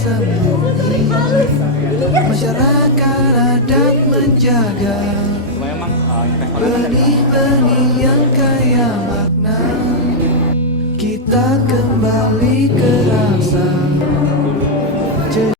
bersembunyi. Masyarakat adat menjaga benih-benih yang kaya makna. Kita kembali ke rasa